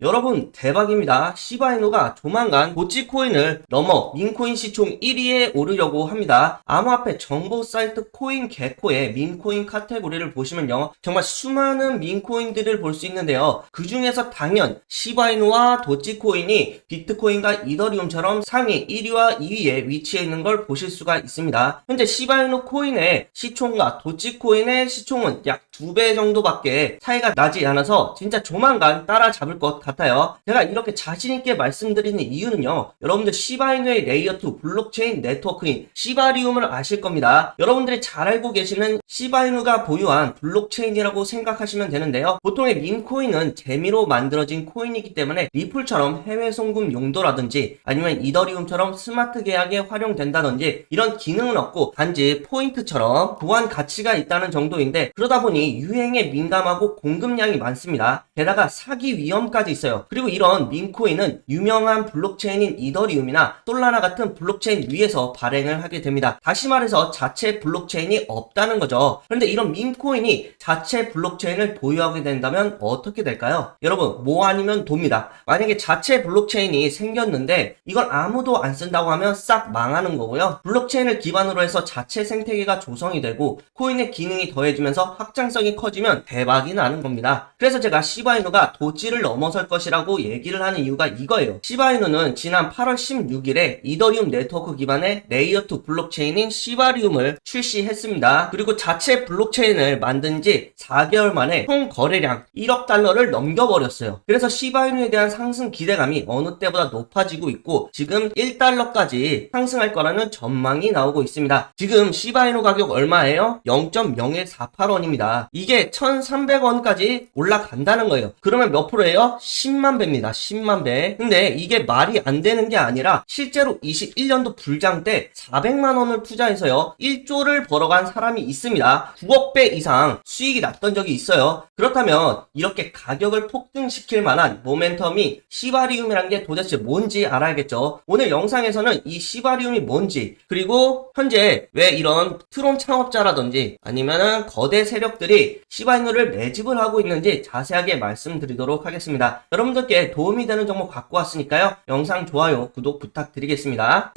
여러분 대박입니다. 시바이노가 조만간 도치코인을 넘어 민코인 시총 1위에 오르려고 합니다. 암호화폐 정보 사이트 코인 개코의 민코인 카테고리를 보시면요. 정말 수많은 민코인들을 볼 수 있는데요. 그 중에서 당연 시바이노와 도치코인이 비트코인과 이더리움처럼 상위 1위와 2위에 위치해 있는 걸 보실 수가 있습니다. 현재 시바이노 코인의 시총과 도치코인의 시총은 약 2배 정도밖에 차이가 나지 않아서 진짜 조만간 따라잡을 것 같 아요. 제가 이렇게 자신있게 말씀드리는 이유는요. 여러분들 시바이노의 레이어 2 블록체인 네트워크인 시바리움을 아실 겁니다. 여러분들이 잘 알고 계시는 시바이노가 보유한 블록체인이라고 생각하시면 되는데요. 보통의 밈코인은 재미로 만들어진 코인이기 때문에 리플처럼 해외 송금 용도라든지 아니면 이더리움처럼 스마트 계약에 활용된다든지 이런 기능은 없고 단지 포인트처럼 보안 가치가 있다는 정도인데 그러다 보니 유행에 민감하고 공급량이 많습니다. 게다가 사기 위험까지 있어요. 그리고 이런 밈코인은 유명한 블록체인인 이더리움이나 솔라나 같은 블록체인 위에서 발행을 하게 됩니다. 다시 말해서 자체 블록체인이 없다는 거죠. 그런데 이런 밈코인이 자체 블록체인을 보유하게 된다면 어떻게 될까요? 여러분, 뭐 아니면 돕니다. 만약에 자체 블록체인이 생겼는데 이걸 아무도 안 쓴다고 하면 싹 망하는 거고요. 블록체인을 기반으로 해서 자체 생태계가 조성이 되고 코인의 기능이 더해지면서 확장성이 커지면 대박이 나는 겁니다. 그래서 제가 시바이노가 도지를 넘어설 것이라고 얘기를 하는 이유가 이거예요. 시바이노는 지난 8월 16일에 이더리움 네트워크 기반의 레이어 2 블록체인인 시바리움을 출시했습니다. 그리고 자체 블록체인을 만든 지 4개월 만에 총 거래량 1억 달러를 넘겨버렸어요. 그래서 시바이노에 대한 상승 기대감이 어느 때보다 높아지고 있고 지금 1달러까지 상승할 거라는 전망이 나오고 있습니다. 지금 시바이노 가격 얼마예요? 0.0148원입니다. 이게 1,300원까지 올라간다는 거예요. 그러면 몇 프로예요? 10만 배입니다. 10만 배. 근데 이게 말이 안 되는 게 아니라 실제로 21년도 불장 때 400만 원을 투자해서요. 1조를 벌어간 사람이 있습니다. 9억 배 이상 수익이 났던 적이 있어요. 그렇다면 이렇게 가격을 폭등시킬 만한 모멘텀이 시바리움이란 게 도대체 뭔지 알아야겠죠. 오늘 영상에서는 이 시바리움이 뭔지 그리고 현재 왜 이런 트론 창업자라든지 아니면은 거대 세력들이 시바이노를 매집을 하고 있는지 자세하게 말씀드리도록 하겠습니다. 여러분들께 도움이 되는 정보 갖고 왔으니까요. 영상 좋아요, 구독 부탁드리겠습니다.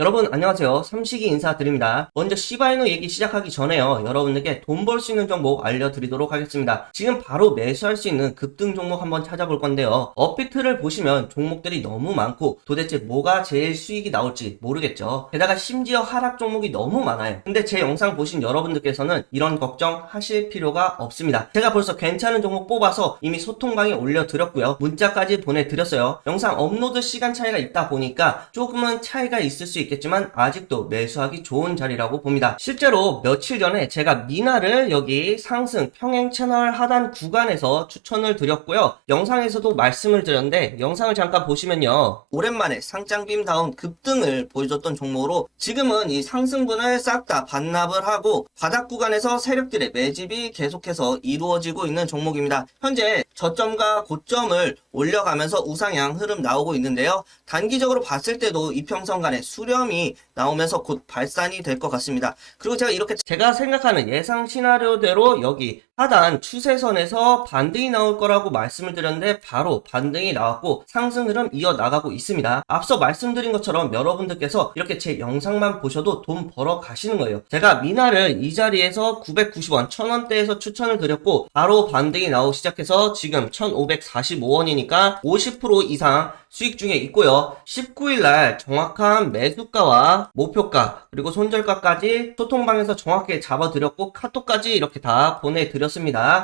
여러분 안녕하세요. 삼식이 인사드립니다. 먼저 시바이노 얘기 시작하기 전에요. 여러분들께 돈벌 수 있는 정보 알려드리도록 하겠습니다. 지금 바로 매수할 수 있는 급등 종목 한번 찾아볼 건데요. 업비트를 보시면 종목들이 너무 많고 도대체 뭐가 제일 수익이 나올지 모르겠죠. 게다가 심지어 하락 종목이 너무 많아요. 근데 제 영상 보신 여러분들께서는 이런 걱정 하실 필요가 없습니다. 제가 벌써 괜찮은 종목 뽑아서 이미 소통방에 올려드렸고요. 문자까지 보내드렸어요. 영상 업로드 시간 차이가 있다 보니까 조금은 차이가 있을 수 있겠지만 아직도 매수하기 좋은 자리라고 봅니다. 실제로 며칠 전에 제가 미나를 여기 상승 평행 채널 하단 구간에서 추천을 드렸고요. 영상에서도 말씀을 드렸는데 영상을 잠깐 보시면요. 오랜만에 상장빔 다운 급등을 보여줬던 종목으로 지금은 이 상승분을 싹 다 반납을 하고 바닥 구간에서 세력들의 매집이 계속해서 이루어지고 있는 종목입니다. 현재 저점과 고점을 올려가면서 우상향 흐름 나오고 있는데요. 단기적으로 봤을 때도 이평선 간의 수렴이 나오면서 곧 발산이 될 것 같습니다. 그리고 제가 이렇게 제가 생각하는 예상 시나리오대로 여기 하단 추세선에서 반등이 나올 거라고 말씀을 드렸는데 바로 반등이 나왔고 상승 흐름 이어나가고 있습니다. 앞서 말씀드린 것처럼 여러분들께서 이렇게 제 영상만 보셔도 돈 벌어 가시는 거예요. 제가 미나를 이 자리에서 990원, 1000원대에서 추천을 드렸고 바로 반등이 나오기 시작해서 지금 1545원이니까 50% 이상 수익 중에 있고요. 19일날 정확한 매수가와 목표가 그리고 손절가까지 소통방에서 정확하게 잡아드렸고 카톡까지 이렇게 다 보내드렸습니다.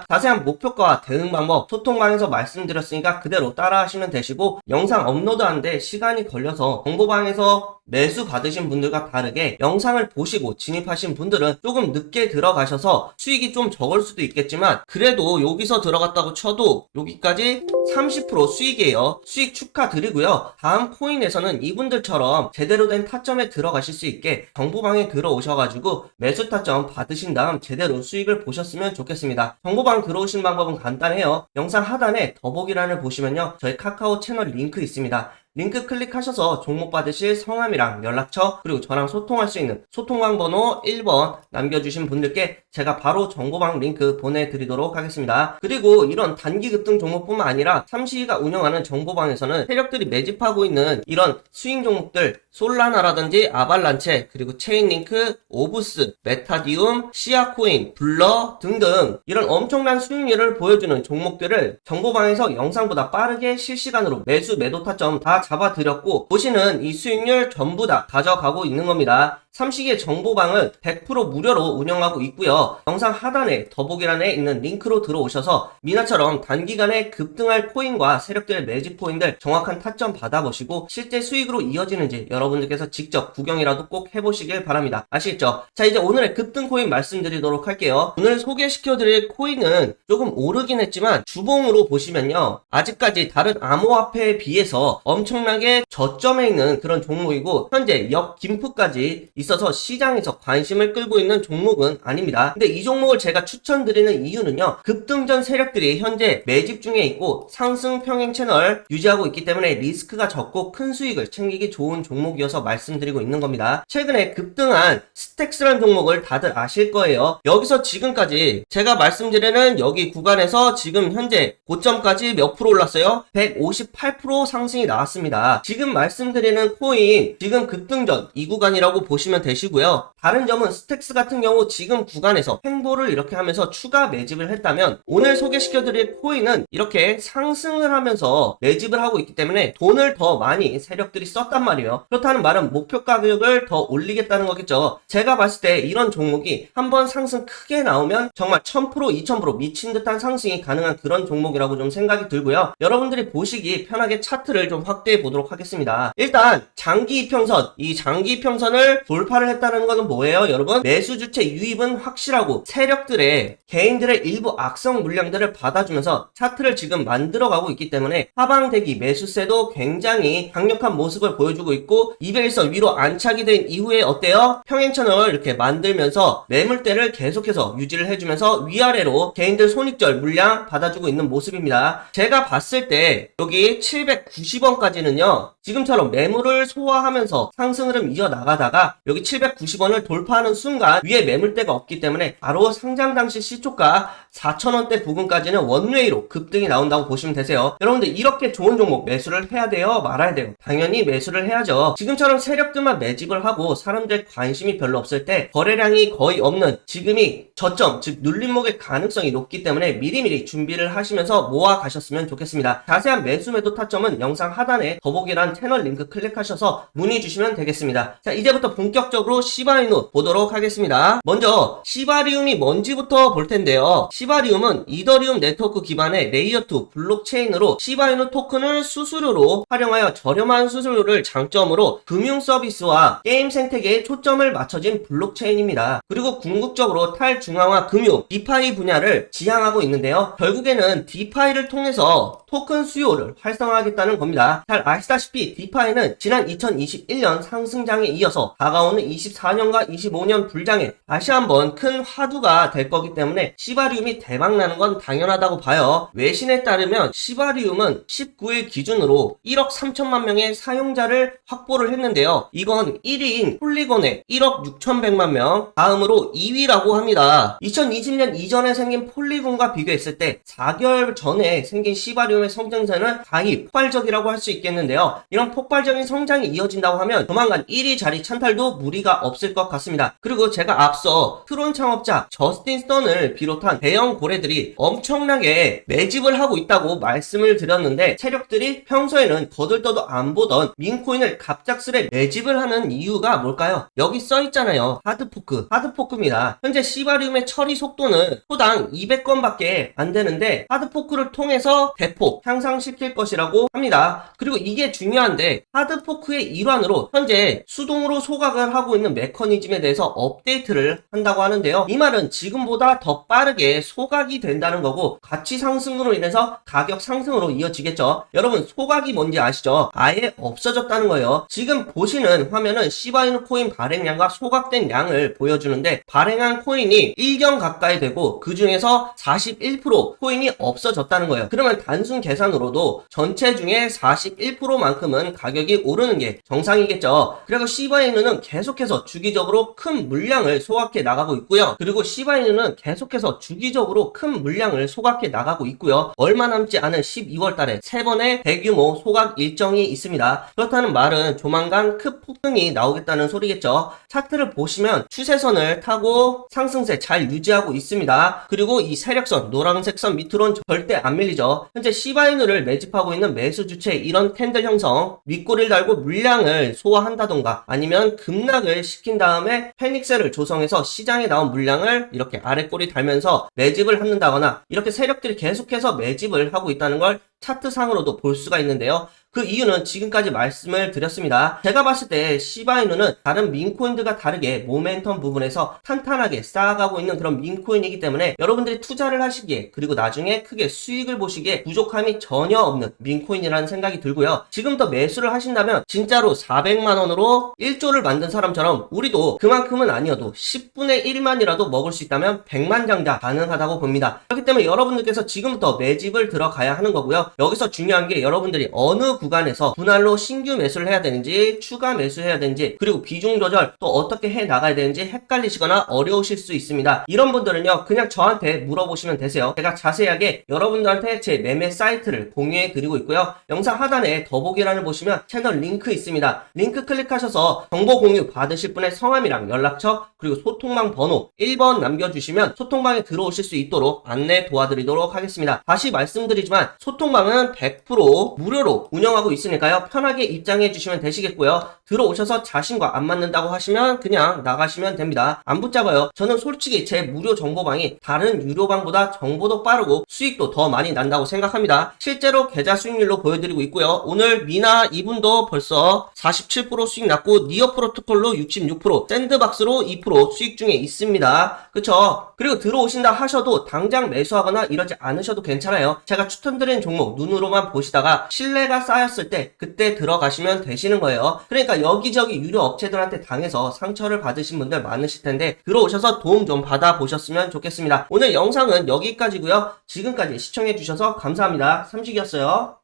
자세한 목표가와 대응 방법 소통방에서 말씀드렸으니까 그대로 따라 하시면 되시고 영상 업로드하는데 시간이 걸려서 정보방에서 매수 받으신 분들과 다르게 영상을 보시고 진입하신 분들은 조금 늦게 들어가셔서 수익이 좀 적을 수도 있겠지만 그래도 여기서 들어갔다고 쳐도 여기까지 30% 수익이에요. 수익 축하드리고요. 다음 코인에서는 이분들처럼 제대로 된 타점에 들어가실 수 있게 정보방에 들어오셔가지고 매수 타점 받으신 다음 제대로 수익을 보셨으면 좋겠습니다. 정보방 들어오신 방법은 간단해요. 영상 하단에 더보기란을 보시면요. 저희 카카오 채널 링크 있습니다. 링크 클릭하셔서 종목 받으실 성함이랑 연락처 그리고 저랑 소통할 수 있는 소통방 번호 1번 남겨주신 분들께 제가 바로 정보방 링크 보내드리도록 하겠습니다. 그리고 이런 단기 급등 종목뿐만 아니라 삼시가 운영하는 정보방에서는 세력들이 매집하고 있는 이런 스윙 종목들 솔라나라든지 아발란체 그리고 체인링크, 오브스, 메타디움, 시아코인, 블러 등등 이런 엄청난 수익률을 보여주는 종목들을 정보방에서 영상보다 빠르게 실시간으로 매수 매도 타점 다 잡아드렸고 보시는 이 수익률 전부 다 가져가고 있는 겁니다. 삼식의 정보방은 100% 무료로 운영하고 있고요. 영상 하단에 더보기란에 있는 링크로 들어오셔서 미나처럼 단기간에 급등할 코인과 세력들의 매집 포인들 정확한 타점 받아보시고 실제 수익으로 이어지는지 여러분들께서 직접 구경이라도 꼭 해보시길 바랍니다. 아시겠죠? 자 이제 오늘의 급등 코인 말씀드리도록 할게요. 오늘 소개시켜드릴 코인은 조금 오르긴 했지만 주봉으로 보시면요. 아직까지 다른 암호화폐에 비해서 엄청나게 저점에 있는 그런 종목이고 현재 역김프까지 있어서 시장에서 관심을 끌고 있는 종목은 아닙니다. 근데 이 종목을 제가 추천드리는 이유는요. 급등전 세력들이 현재 매집 중에 있고 상승 평행 채널 유지하고 있기 때문에 리스크가 적고 큰 수익을 챙기기 좋은 종목이어서 말씀드리고 있는 겁니다. 최근에 급등한 스택스라는 종목을 다들 아실 거예요. 여기서 지금까지 제가 말씀드리는 여기 구간에서 지금 현재 고점까지 몇 프로 올랐어요? 158% 상승이 나왔습니다. 지금 말씀드리는 코인 지금 급등전 이 구간이라고 보시면 되시고요. 다른 점은 스택스 같은 경우 지금 구간에서 횡보를 이렇게 하면서 추가 매집을 했다면 오늘 소개시켜드릴 코인은 이렇게 상승을 하면서 매집을 하고 있기 때문에 돈을 더 많이 세력들이 썼단 말이에요. 그렇다는 말은 목표 가격을 더 올리겠다는 거겠죠. 제가 봤을 때 이런 종목이 한번 상승 크게 나오면 정말 1000% 2000% 미친 듯한 상승이 가능한 그런 종목이라고 좀 생각이 들고요. 여러분들이 보시기 편하게 차트를 좀 확대 해 보도록 하겠습니다. 일단 장기 이평선 이 장기 이평선을 돌파를 했다는 것은 뭐예요, 여러분? 매수 주체 유입은 확실하고 세력들의 개인들의 일부 악성 물량들을 받아주면서 차트를 지금 만들어가고 있기 때문에 하방 대기 매수세도 굉장히 강력한 모습을 보여주고 있고 200일선 위로 안착이 된 이후에 어때요? 평행천을 이렇게 만들면서 매물대를 계속해서 유지를 해주면서 위아래로 개인들 손익절 물량 받아주고 있는 모습입니다. 제가 봤을 때 여기 790원까지 는요. 지금처럼 매물을 소화하면서 상승 흐름 이어나가다가 여기 790원을 돌파하는 순간 위에 매물대가 없기 때문에 바로 상장 당시 시초가 4,000원대 부근까지는 원웨이로 급등이 나온다고 보시면 되세요. 여러분들 이렇게 좋은 종목 매수를 해야 돼요? 말아야 돼요? 당연히 매수를 해야죠. 지금처럼 세력들만 매집을 하고 사람들 관심이 별로 없을 때 거래량이 거의 없는 지금이 저점, 즉 눌림목의 가능성이 높기 때문에 미리미리 준비를 하시면서 모아 가셨으면 좋겠습니다. 자세한 매수 매도 타점은 영상 하단에 더보기란 채널 링크 클릭하셔서 문의 주시면 되겠습니다. 자, 이제부터 본격적으로 시바이누 보도록 하겠습니다. 먼저 시바리움이 뭔지부터 볼 텐데요. 시바리움은 이더리움 네트워크 기반의 레이어2 블록체인으로 시바이누 토큰을 수수료로 활용하여 저렴한 수수료를 장점으로 금융 서비스와 게임 생태계에 초점을 맞춰진 블록체인입니다. 그리고 궁극적으로 탈중앙화 금융, 디파이 분야를 지향하고 있는데요. 결국에는 디파이를 통해서 토큰 수요를 활성화하겠다는 겁니다. 잘 아시다시피 디파이는 지난 2021년 상승장에 이어서 다가오는 24년과 25년 불장에 다시 한번 큰 화두가 될 거기 때문에 시바리움이 대박나는 건 당연하다고 봐요. 외신에 따르면 시바리움은 19일 기준으로 1억 3천만 명의 사용자를 확보를 했는데요. 이건 1위인 폴리곤의 1억 6천백만 명, 다음으로 2위라고 합니다. 2020년 이전에 생긴 폴리곤과 비교했을 때 4개월 전에 생긴 시바리움의 성장세는 가히 폭발적이라고 할 수 있겠는데요. 이런 폭발적인 성장이 이어진다고 하면 조만간 1위 자리 찬탈도 무리가 없을 것 같습니다. 그리고 제가 앞서 트론 창업자 저스틴 스턴을 비롯한 대형 고래들이 엄청나게 매집을 하고 있다고 말씀을 드렸는데 세력들이 평소에는 거들떠도 안 보던 민코인을 갑작스레 매집을 하는 이유가 뭘까요? 여기 써 있잖아요. 하드포크. 하드포크입니다. 현재 시바리움의 처리 속도는 초당 200건밖에 안 되는데 하드포크를 통해서 대폭 향상시킬 것이라고 합니다. 그리고 이게 중요한 데 하드포크의 일환으로 현재 수동으로 소각을 하고 있는 메커니즘에 대해서 업데이트를 한다고 하는데요. 이 말은 지금보다 더 빠르게 소각이 된다는 거고 가치 상승으로 인해서 가격 상승으로 이어지겠죠. 여러분 소각이 뭔지 아시죠? 아예 없어졌다는 거예요. 지금 보시는 화면은 시바이누 코인 발행량과 소각된 양을 보여주는데 발행한 코인이 1경 가까이 되고 그 중에서 41% 코인이 없어졌다는 거예요. 그러면 단순 계산으로도 전체 중에 41%만큼 만큼은 가격이 오르는 게 정상이겠죠. 그리고 시바이누는 계속해서 주기적으로 큰 물량을 소각해 나가고 있고요. 그리고 시바이누는 계속해서 주기적으로 큰 물량을 소각해 나가고 있고요. 얼마 남지 않은 12월 달에 세 번의 대규모 소각 일정이 있습니다. 그렇다는 말은 조만간 큰 폭등이 나오겠다는 소리겠죠. 차트를 보시면 추세선을 타고 상승세 잘 유지하고 있습니다. 그리고 이 세력선 노란색 선 밑으로는 절대 안 밀리죠. 현재 시바이누를 매집하고 있는 매수 주체의 이런 캔들 형성 윗꼬리를 달고 물량을 소화한다던가 아니면 급락을 시킨 다음에 패닉셀을 조성해서 시장에 나온 물량을 이렇게 아래꼬리 달면서 매집을 한다거나 이렇게 세력들이 계속해서 매집을 하고 있다는 걸 차트상으로도 볼 수가 있는데요. 그 이유는 지금까지 말씀을 드렸습니다. 제가 봤을 때 시바이누는 다른 민코인들과 다르게 모멘텀 부분에서 탄탄하게 쌓아가고 있는 그런 민코인이기 때문에 여러분들이 투자를 하시기에 그리고 나중에 크게 수익을 보시기에 부족함이 전혀 없는 민코인이라는 생각이 들고요. 지금부터 매수를 하신다면 진짜로 400만 원으로 1조를 만든 사람처럼 우리도 그만큼은 아니어도 10분의 1만이라도 먹을 수 있다면 100만 장자 가능하다고 봅니다. 그렇기 때문에 여러분들께서 지금부터 매집을 들어가야 하는 거고요. 여기서 중요한 게 여러분들이 어느 구간에서 분할로 신규 매수를 해야 되는지 추가 매수해야 되는지 그리고 비중 조절 또 어떻게 해 나가야 되는지 헷갈리시거나 어려우실 수 있습니다. 이런 분들은요 그냥 저한테 물어보시면 되세요. 제가 자세하게 여러분들한테 제 매매 사이트를 공유해 드리고 있고요. 영상 하단에 더보기란을 보시면 채널 링크 있습니다. 링크 클릭하셔서 정보 공유 받으실 분의 성함이랑 연락처 그리고 소통방 번호 1번 남겨주시면 소통방에 들어오실 수 있도록 안내 도와드리도록 하겠습니다. 다시 말씀드리지만 소통 방은 100% 무료로 운영하고 있으니까요. 편하게 입장해 주시면 되시겠고요. 들어오셔서 자신과 안 맞는다고 하시면 그냥 나가시면 됩니다. 안 붙잡아요. 저는 솔직히 제 무료 정보방이 다른 유료방보다 정보도 빠르고 수익도 더 많이 난다고 생각합니다. 실제로 계좌 수익률로 보여드리고 있고요. 오늘 미나 이분도 벌써 47% 수익 났고 니어 프로토콜로 66% 샌드박스로 2% 수익 중에 있습니다. 그쵸? 그리고 들어오신다 하셔도 당장 매수하거나 이러지 않으셔도 괜찮아요. 제가 추천드린 종목 눈으로만 보시다가 신뢰가 쌓였을 때 그때 들어가시면 되시는 거예요. 그러니까 여기저기 유료 업체들한테 당해서 상처를 받으신 분들 많으실 텐데 들어오셔서 도움 좀 받아보셨으면 좋겠습니다. 오늘 영상은 여기까지고요. 지금까지 시청해주셔서 감사합니다. 삼식이었어요.